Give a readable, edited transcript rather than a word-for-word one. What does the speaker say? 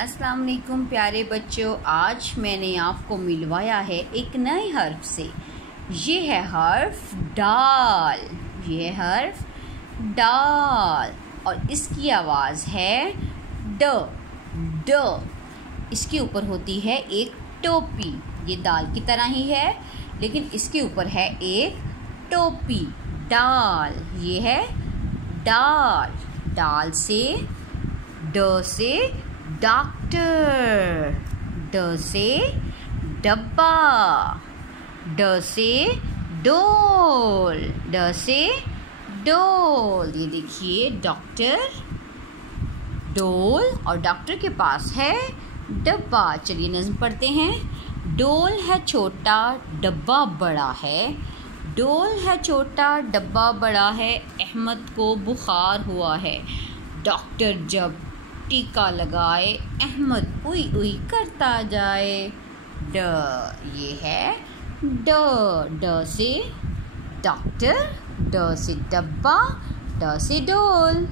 अस्सलाम वालेकुम प्यारे बच्चों, आज मैंने आपको मिलवाया है एक नए हर्फ से। ये है हर्फ डाल। ये है हर्फ डाल और इसकी आवाज़ है ड। ड इसके ऊपर होती है एक टोपी। ये दाल की तरह ही है लेकिन इसके ऊपर है एक टोपी। डाल, ये है डाल। डाल से ड से डॉक्टर, ड से डब्बा, ड से डोल, ड से डोल। ये देखिए डॉक्टर, डोल और डॉक्टर के पास है डब्बा। चलिए नज़्म पढ़ते हैं। डोल है छोटा, डब्बा बड़ा है। डोल है छोटा, डब्बा बड़ा है। अहमद को बुखार हुआ है। डॉक्टर जब टीका लगाए, अहमद उई उई करता जाए। ड, ये है ड। ड से डॉक्टर, ड से डब्बा, ड से डोल।